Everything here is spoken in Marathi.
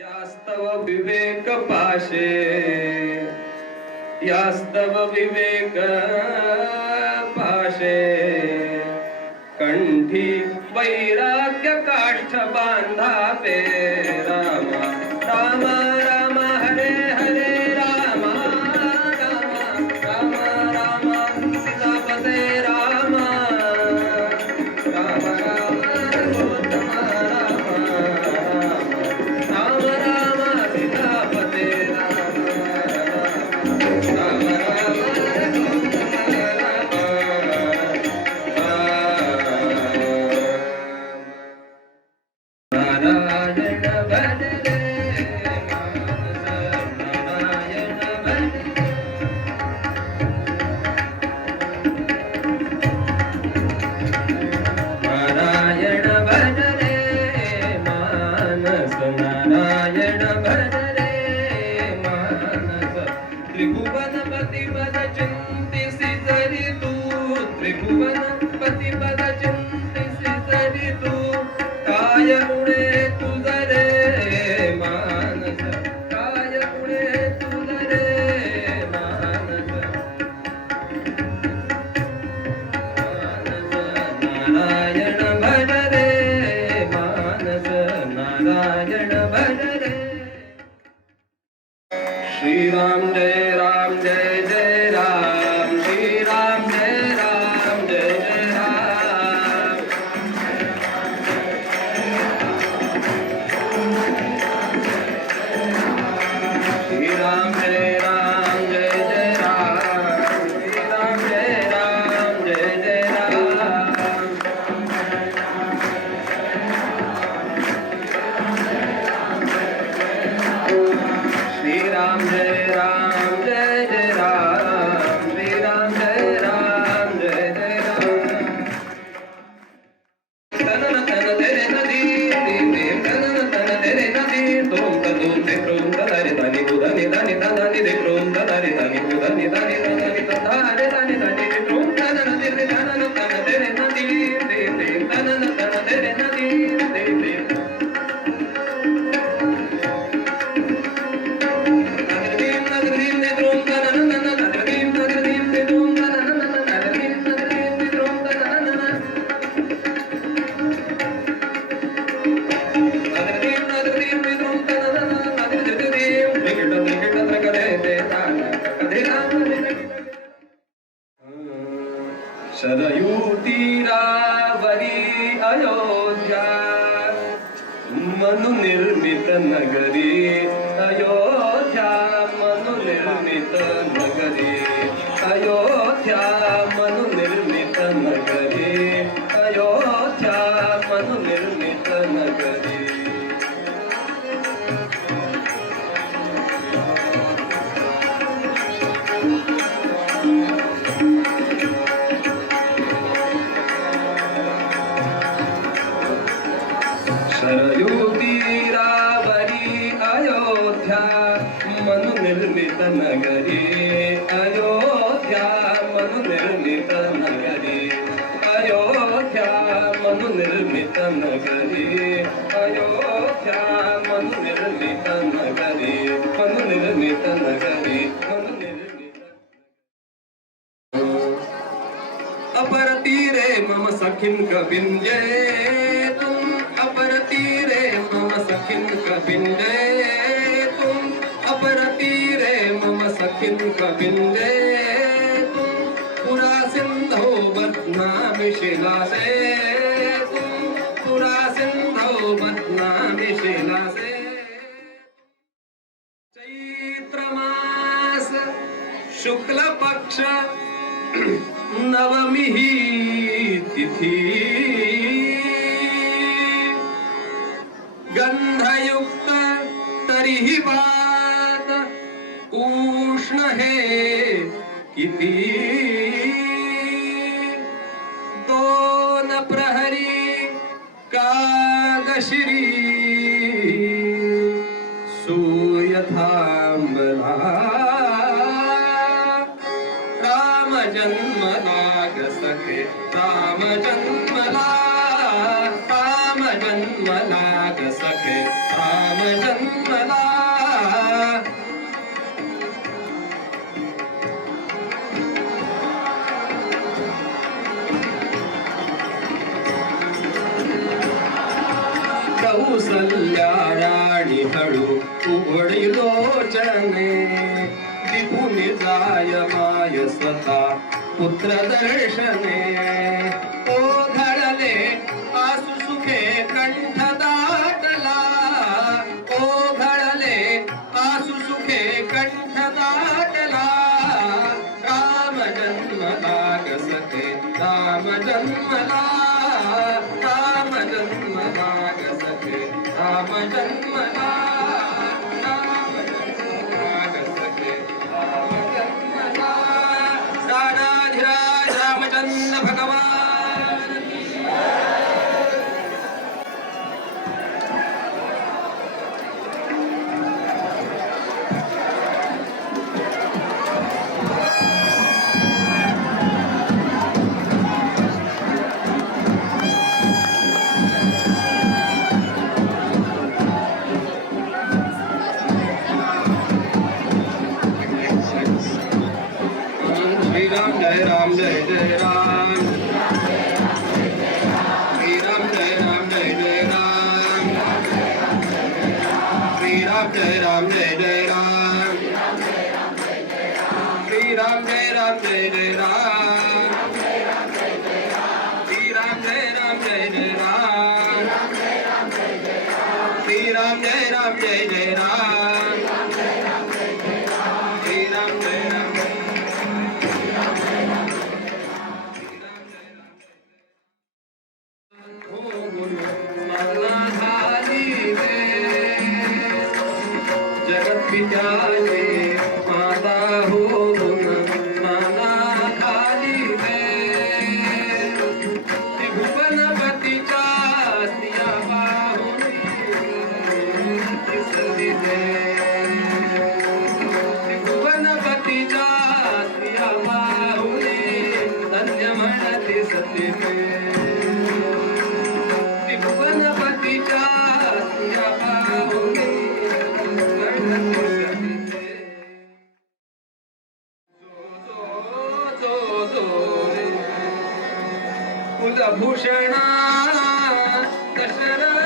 यास्तव विवेक पाशे यास्तव विवेक पाशे. कंठी वैराग्य काष्ठ बांधा శ్రీమన్నారాయణ dale, dale. ಮನು ನಿರ್ಮಿತ ನಗರಿ ಅಯೋಧ್ಯ ಮನು ನಿರ್ಮಿತ ನಗರಿ ಅಯೋಧ್ಯ ಮನು ನಿರ್ಮಿತ ನಗರಿ ಅಯೋಧ್ಯ ಮನು ನಿರ್ಮಿತ ನಗರಿ thank you ನಿರ್ಮಿತ ನಗರಿ ಅಯೋಧ್ಯ ಮನು ನಿರ್ಮಿತ ನಗರಿ ಮನು ನಿರ್ಮಿತ ನಗರಿ ಮನು ನಿರ್ಮಿತ ಅಪರ ತೀರೆ ಮಮ ಸಖಿಂ ಕಬಿಂದೆ ತುಂ ಅಪರ ತೀರೆ ಮಮ ಸಖಿಂ ಕಬಿಂದೆ ತುಂ ಅಪರ ತೀರೆ ಮಮ ಸಖಿಂ ಕಬಿಂದೆ शुक्ल पक्ष नवमी ही तिथी। गंधयुक्त तरीही बात उष्ण हे किती। दोन प्रहरी कागशिरी। जन्मला ग सखे राम जन्मला कौसल्या राणी हळू माय स्वतः पुत्र दर्शने Baca 啦 Ram Jai Jai Ram जगत विचार कुलभूषणा दशरथ